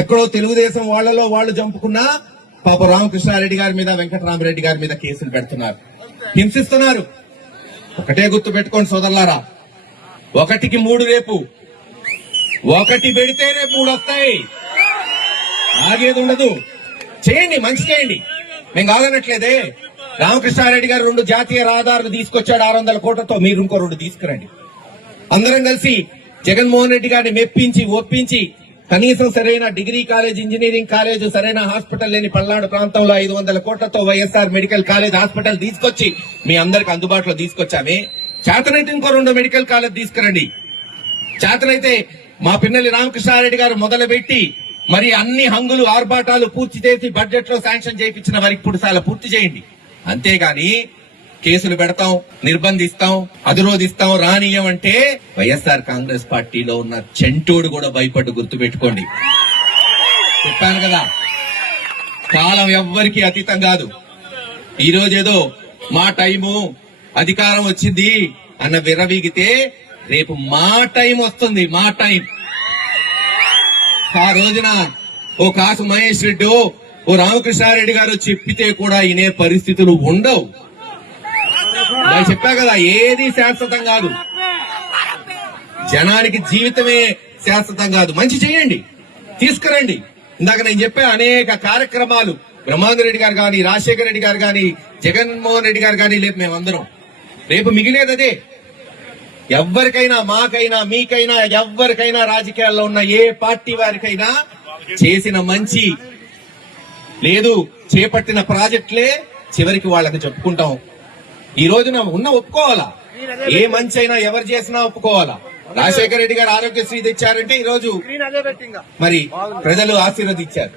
ఎక్కడో తెలుగుదేశం వాళ్లలో వాళ్ళు చంపుకున్నా పాప రామకృష్ణారెడ్డి గారి మీద వెంకటరామరెడ్డి గారి మీద కేసులు పెడుతున్నారు, హింసిస్తున్నారు. ఒకటే గుర్తు పెట్టుకోండి సోదరులారా, 1కి 3 రేపు, 1 పెడితే రేపు 3 వస్తాయి. ఆగేది ఉండదు. చేయండి, మంచి చేయండి, మేము కాదనట్లేదే. రామకృష్ణారెడ్డి గారు 2 జాతీయ రహదారులు తీసుకొచ్చాడు 600 కోట్లతో, మీరు ఇంకో 2 తీసుకురండి. అందరం కలిసి జగన్మోహన్ రెడ్డి గారిని మెప్పించి ఒప్పించి కనీసం సరైన డిగ్రీ కాలేజ్, ఇంజనీరింగ్ కాలేజ్, సరైన హాస్పిటల్ లేని పల్నాడు ప్రాంతంలో 500 కోట్లతో వైఎస్ఆర్ మెడికల్ కాలేజ్ హాస్పిటల్ తీసుకొచ్చి మీ అందరికి అందుబాటులో తీసుకొచ్చామే. చేతనైతే ఇంకో 2 మెడికల్ కాలేజ్ తీసుకురండి. చేతనైతే మా పిన్నెల్లి రామకృష్ణారెడ్డి గారు మొదలుపెట్టి మరి అన్ని హంగులు ఆర్భాటాలు పూర్తి చేసి బడ్జెట్ లో శాంక్షన్ చేయించిన వారికి పురుసాల పూర్తి చేయండి. అంతేగాని కేసులు పెడతాం, నిర్బంధిస్తాం, అధిరోధిస్తాం, రానియం అంటే వైఎస్ఆర్ కాంగ్రెస్ పార్టీలో ఉన్న చెంటోడు కూడా భయపడ్డు, గుర్తుపెట్టుకోండి. చెప్పాను కదా, కాలం ఎవ్వరికీ అతీతం కాదు. ఈ రోజేదో మా టైము, అధికారం వచ్చింది అన్న విర్రవీగితే రేపు మా టైం వస్తుంది, మా టైం. ఆ రోజున ఓ కాసు మహేష్ రెడ్డి, ఓ రామకృష్ణారెడ్డి గారు చెప్పితే కూడా వినే పరిస్థితులు ఉండవు. నేను చెప్పా కదా, ఏది శాశ్వతం కాదు, జనానికి జీవితమే శాశ్వతం కాదు. మంచి చేయండి, తీసుకురండి. ఇందాక నేను చెప్పా అనేక కార్యక్రమాలు, బ్రహ్మాందర్ రెడ్డి గారు కానీ, రాజశేఖర రెడ్డి గారు కానీ, జగన్మోహన్ రెడ్డి గారు కానీ, లేదు మేమందరం. రేపు మిగిలేది అదే. ఎవరికైనా, మాకైనా, మీకైనా, ఎవరికైనా, రాజకీయాల్లో ఉన్న ఏ పార్టీ వారికైనా చేసిన మంచి లేదు, చేపట్టిన ప్రాజెక్టులే చివరికి వాళ్ళకి చెప్పుకుంటాం. ఈ రోజున ఒప్పుకోవాలా, ఏ మంచి అయినా ఎవరు చేసినా ఒప్పుకోవాలా. రాజశేఖర రెడ్డి గారు ఆరోగ్యశ్రీ తెచ్చారంటే ఈ రోజు మరి ప్రజలు ఆశీర్వదించారు.